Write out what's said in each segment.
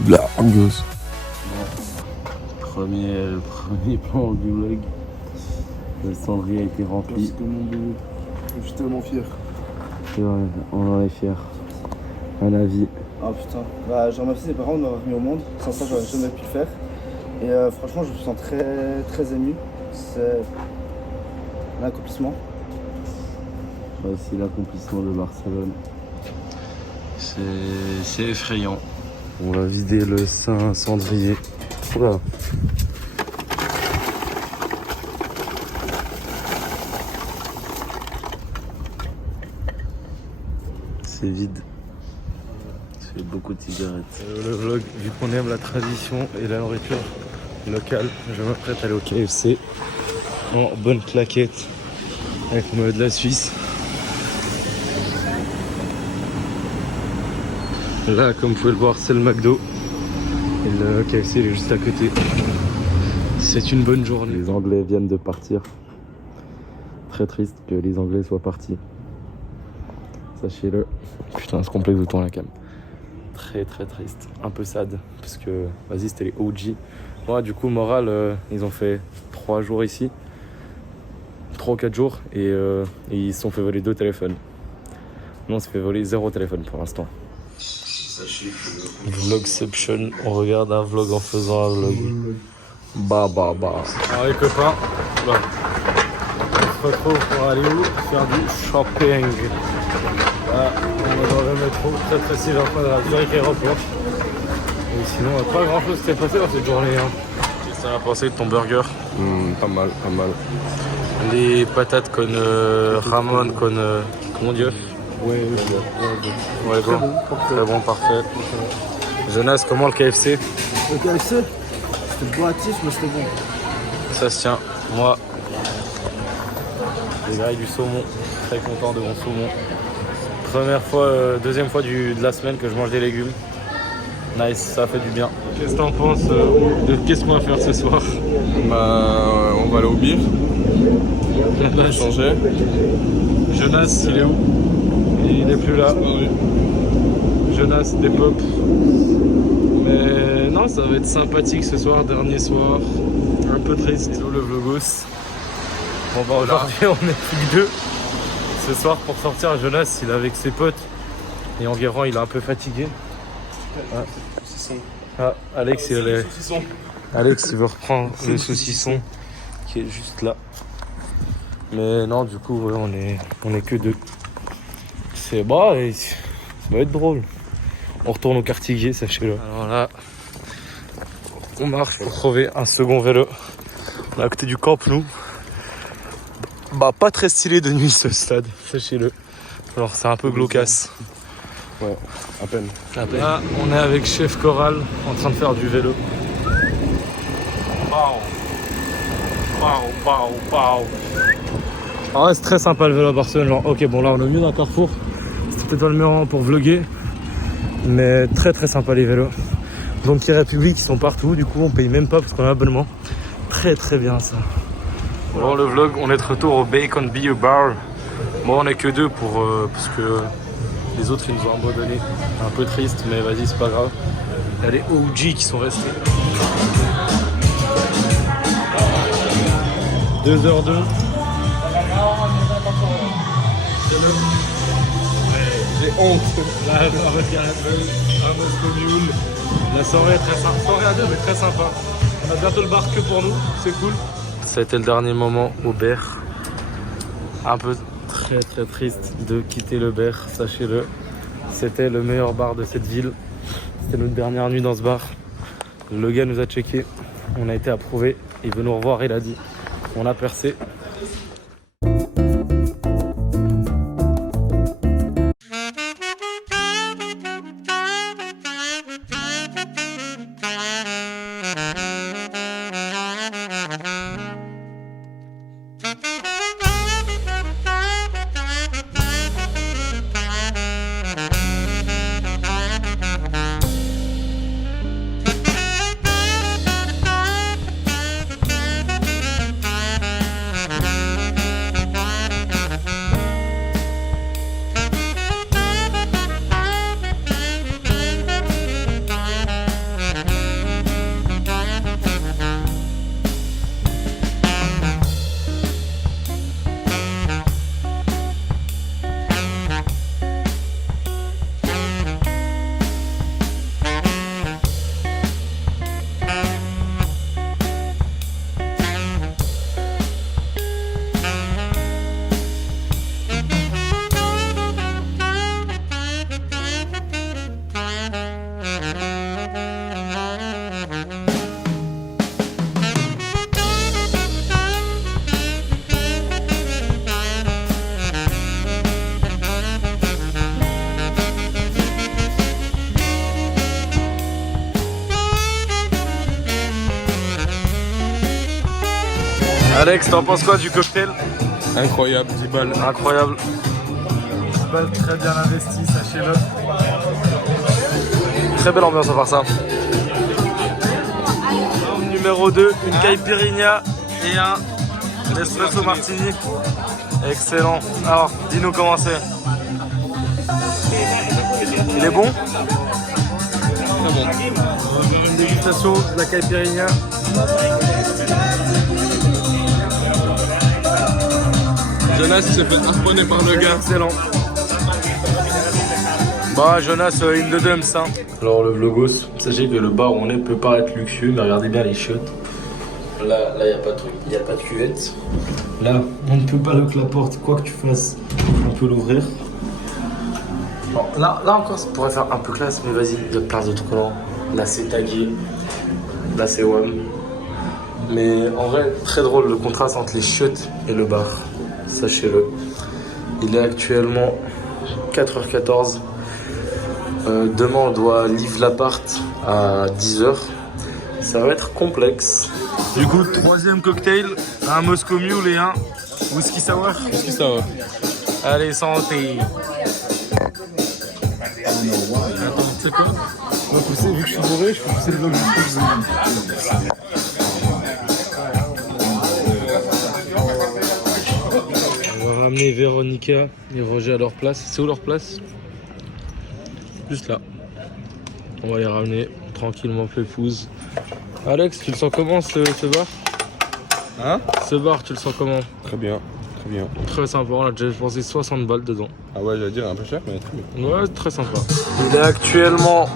Blangos. Premier plan du vlog. Le cendrier a été rempli. C'était mon boulot. Je suis tellement fier. C'est vrai, on en est fiers. Un avis. Ah putain, bah, je remercie mes parents de m'avoir mis au monde. Sans ça, j'aurais jamais pu le faire. Et franchement, je me sens très ému. C'est un accomplissement. Voici l'accomplissement de Barcelone. C'est effrayant. On va vider le cendrier. Oula. C'est vide. C'est beaucoup de cigarettes. Le vlog, vu qu'on aime la tradition et la nourriture locale, je m'apprête à aller au KFC en bonne claquette avec le maillot de la Suisse. Là, comme vous pouvez le voir, c'est le McDo. Et le KFC il est juste à côté. C'est une bonne journée. Les Anglais viennent de partir. Très triste que les Anglais soient partis. Sachez-le. Putain, ce complexe autour de la cam. Très triste. Un peu sad. Parce que, vas-y, c'était les OG. Moi, du coup, moral, ils ont fait 3 jours ici. 3 ou 4 jours. Et ils se sont fait voler 2 téléphones. Nous, on s'est fait voler 0 téléphone pour l'instant. Vlogception, on regarde un vlog en faisant un vlog. Alors les copains, là, on se retrouve pour aller où? Faire du shopping. Là, on est dans le métro, très sévère pas de la Zurich Aéroport. Et sinon, pas grand chose s'est passé dans cette journée. Qu'est-ce que t'en as pensé de ton burger? Pas mal. Les patates con Ramon, con comment dire? Ouais, Bon. Très bon, parfait. Jonas, comment le KFC? Le KFC, c'était boatif, mais c'était bon. Ça se tient. Moi, les grailles du saumon. Très content de mon saumon. Deuxième fois de la semaine que je mange des légumes. Nice, ça fait du bien. Qu'est-ce que t'en penses de qu'est-ce qu'on va faire ce soir? Bah, on va aller au beer. On va changer. Jonas, il est où? Il n'est plus là. Jonas dépop. Mais non, ça va être sympathique ce soir, dernier soir. Un peu triste. Hello le vlogos. Bon bah aujourd'hui on est plus que 2. Ce soir pour sortir, Jonas il est avec ses potes. Et Enguerrand il est un peu fatigué. Alex il veut reprendre le saucisson qui est juste là. Mais non, du coup ouais, on est que 2. C'est bah, ça va être drôle. On retourne au quartier gay, sachez-le. Alors là, on marche pour trouver un second vélo. On est à côté du Camp Nou. Bah, pas très stylé de nuit ce stade, sachez-le. Alors, c'est un peu glaucasse. Ouais, à peine. Là, on est avec Chef Coral en train de faire du vélo. Ah ouais, c'est très sympa le vélo à Barcelone. Genre, ok, bon, là, on est au milieu d'un carrefour. C'était peut-être pas le meilleur moment pour vlogger. Mais très sympa les vélos. Donc les Républiques ils sont partout, du coup on paye même pas parce qu'on a l'abonnement. Très bien ça. Bon le vlog, on est de retour au Bacon Beer Bar. Bon on est que 2 parce que les autres ils nous ont abandonnés. Un peu triste mais vas-y c'est pas grave. Il y a les OG qui sont restés. 2h02. J'ai honte. Là, regarde, un Moscow Mule. La soirée est très sympa. Soirée à 2 mais très sympa. On a bientôt le bar que pour nous, c'est cool. Ça a été le dernier moment au Berre. Un peu très triste de quitter le Berre, sachez-le. C'était le meilleur bar de cette ville. C'était notre dernière nuit dans ce bar. Le gars nous a checké. On a été approuvé. Il veut nous revoir, il a dit. On a percé. Alex, t'en penses quoi du cocktail? Incroyable, 10 balles. Incroyable. 10 balles très bien investies, sachez-le. Très belle ambiance à part ça. Numéro 2, une caipirinha et un espresso martini. Excellent. Alors, dis-nous comment c'est. Il est bon? Très bon. On va faire une dégustation de la caipirinha. Jonas s'est fait harponner par le gars. Excellent. Bah Jonas, in the dumps hein. Alors le vlogos, sachez que le bar où on est peut paraître luxueux, mais regardez bien les chiottes. Là il n'y a pas de truc, il n'y a pas de cuvette. Là, on ne peut pas le la porte, quoi que tu fasses, on peut l'ouvrir. Bon, là encore, ça pourrait faire un peu classe, mais vas-y, il y a plein d'autocollants. Là c'est tagué, là c'est WAM. Mais en vrai, très drôle le contraste entre les chiottes et le bar. Sachez-le. Il est actuellement 4h14. Demain on doit leave l'appart à 10h. Ça va être complexe. Du coup, troisième cocktail, un Moscow Mule et un whisky sour. Qu'est-ce que ça va? Allez, santé. Attends, tu sais quoi? Moi, tu sais, vu que je suis bourré, je peux pousser le vlog jusqu'au bout. On va ramener Véronica et Roger à leur place. C'est où leur place? Juste là. On va les ramener tranquillement pépouze. Alex, tu le sens comment ce bar? Hein? Ce bar, tu le sens comment? Très bien, très bien. Très sympa, on a déjà dépensé 60 balles dedans. Ah ouais, j'allais dire un peu cher, mais très bien. Ouais, très sympa. Il est actuellement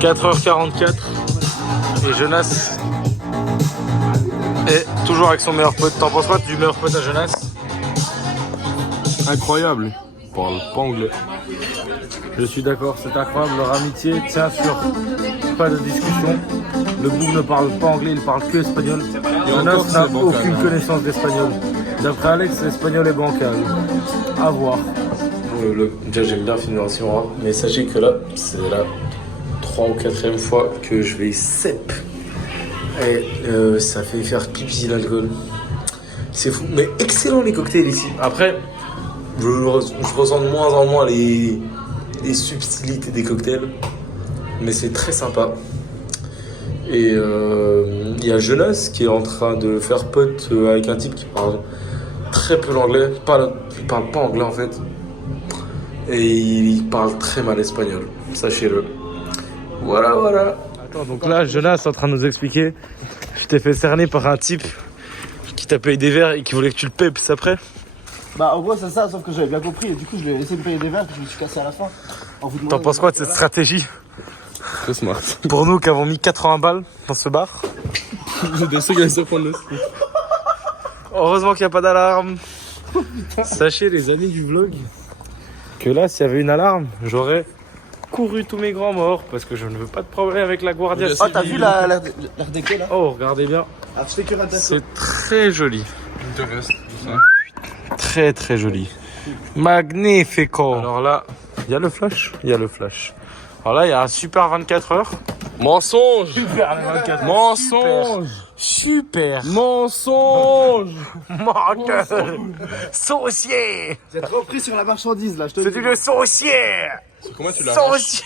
4h44 et Jonas est toujours avec son meilleur pote. T'en penses quoi du meilleur pote à Jonas? Incroyable. Il parle pas anglais. Je suis d'accord, c'est incroyable, leur amitié tient sur pas de discussion. Le boug ne parle pas anglais, il parle que espagnol. Jonas encore, n'a c'est bancal, aucune hein. connaissance d'espagnol. D'après Alex, l'espagnol est bancal. À voir. Déjà j'aime bien finir en rare, mais sachez que là, c'est la 3 ou 4e fois que je vais cep. Et ça fait faire pipi l'alcool. C'est fou, mais excellent les cocktails ici. Après, je ressens de moins en moins les subtilités des cocktails, mais c'est très sympa. Et il y a Jonas qui est en train de faire pote avec un type qui parle très peu l'anglais. Il parle pas anglais en fait. Et il parle très mal espagnol, sachez-le. Voilà, voilà. Attends, donc là, Jonas est en train de nous expliquer. Tu t'es fait cerner par un type qui t'a payé des verres et qui voulait que tu le payes après. Bah, en gros, c'est ça, sauf que j'avais bien compris. Et du coup, je lui ai laissé me payer des verres que je me suis cassé à la fin. T'en penses quoi de cette stratégie? Très smart. Pour nous qui avons mis 80 balles dans ce bar. J'étais sûr qu'il allait se prendre le ski. Heureusement qu'il n'y a pas d'alarme. Sachez les amis du vlog que là s'il y avait une alarme j'aurais couru tous mes grands morts parce que je ne veux pas de problème avec la Guardia Oh, t'as Civile. vu l'air déco là? Oh regardez bien, c'est très joli. Intéresse, tout ça. Très très joli. Magnifico. Alors là, il y a le flash. Il y a le flash. Alors là, il y a un super 24 heures. Mensonge! Super 24 heures. Mensonge! Super. Mensonge! Menteur. Saucier. J'ai trop pris sur la marchandise là, je te C'est dis. du saucier. Comment tu l'arraches? Saucier.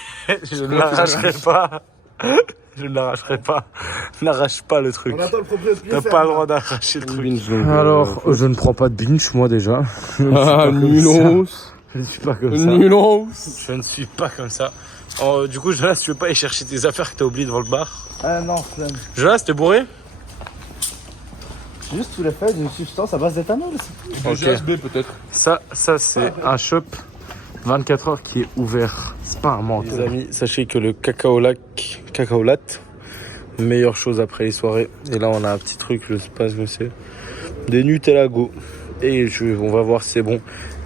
Je ne l'arracherai pas. Je ne l'arracherai pas. N'arrache pas le truc. On attend le propriétaire. T'as pas le droit d'arracher le truc. Alors, je ne prends pas de binge, moi déjà. Ah, nulos! Je ne suis pas comme ça. Nulos! Je ne suis pas comme ça. Oh, du coup, Jonas, tu veux pas aller chercher tes affaires que t'as oubliées devant le bar? Ah non, flemme. Jonas, t'es bourré? Juste sous l'effet d'une substance à base d'éthanol. En GHB peut-être. Ça c'est un shop 24 heures qui est ouvert. C'est pas un menteur. Les amis, sachez que le cacao latte, meilleure chose après les soirées. Et là, on a un petit truc, je sais pas ce que c'est. Des Nutella Go. Et on va voir si c'est bon.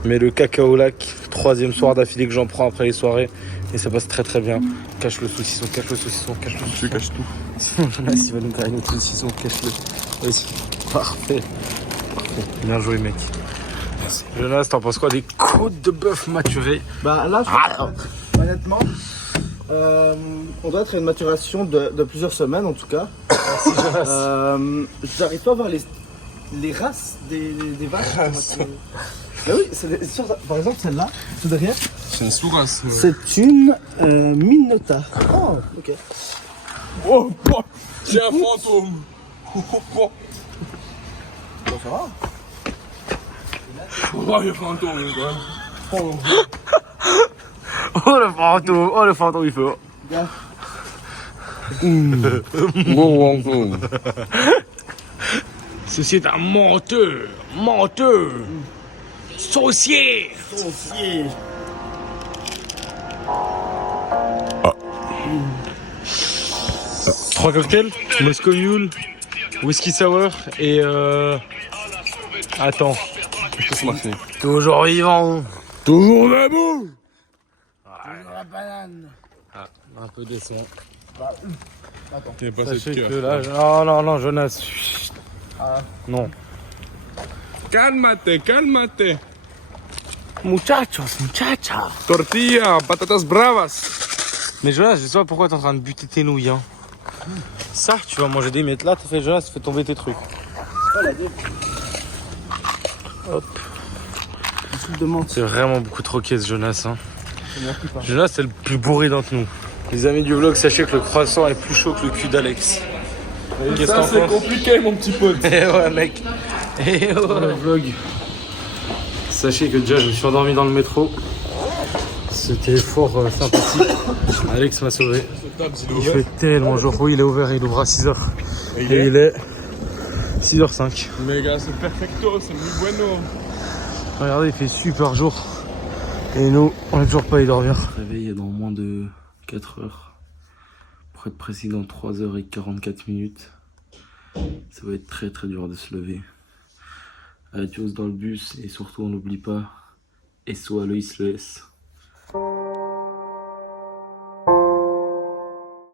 Mais le cacao lac, 3e soir d'affilée que j'en prends après les soirées. Et ça passe très très bien. Cache le saucisson, cache le saucisson, cache le saucisson. Tu caches tout. Sinon Jonas il va nous faire une autre saucisson, cache-le. Vas-y. Parfait. Parfait. Bien joué mec. Merci. Jonas, t'en penses quoi des côtes de bœuf maturées? Bah là, honnêtement, on doit être à une maturation de plusieurs semaines en tout cas. J'arrive pas à voir les races des vaches. Bah oui, par exemple celle-là, tout derrière, C'est une sous-race. c'est une Minota. Oh, ok. Oh, oh, c'est un fantôme. Oh, oh, oh. Bon, ça va. Oh, il y a un fantôme, quoi. Oh. Oh le fantôme il fait. Regarde. Gros fantôme. Ceci est un menteur, saucier. Saucier. 3 cocktails, Moscow Mule, whisky sour et attends, Qu'est-ce que c'est? toujours vivant. Toujours debout. La banane. Ah, un peu de son. T'es passé Sachez de que cœur. là, non, Jonas. Ah. Non. Calmate. Muchachos. Tortilla, patatas bravas. Mais Jonas, je sais pas pourquoi t'es en train de buter tes nouilles. Hein. Ça, tu vas manger des miettes. Là, t'as fait Jonas, fais tomber tes trucs. Hop. Un truc de menthe. C'est vraiment beaucoup trop caisse, Jonas. Hein. Jonas, c'est le plus bourré d'entre nous. Les amis du vlog, sachez que le croissant est plus chaud que le cul d'Alex. Qu'est-ce Ça, que t'en c'est penses? compliqué, mon petit pote. Eh ouais, mec. Eh ouais. Pour le vlog. Sachez que déjà, je me suis endormi dans le métro. C'était fort sympathique. Alex m'a sauvé. Il fait tellement jour. Oui, il est ouvert, il ouvre à 6h. Et il est 6h05. Mais gars, c'est perfecto, c'est muy bueno. Regardez, il fait super jour. Et nous, on n'est toujours pas allé dormir. Réveil dans moins de 4 heures. Pour être précis, dans 3h44. Ça va être très très dur de se lever. Adios dans le bus et surtout on n'oublie pas SO Aloïs le S.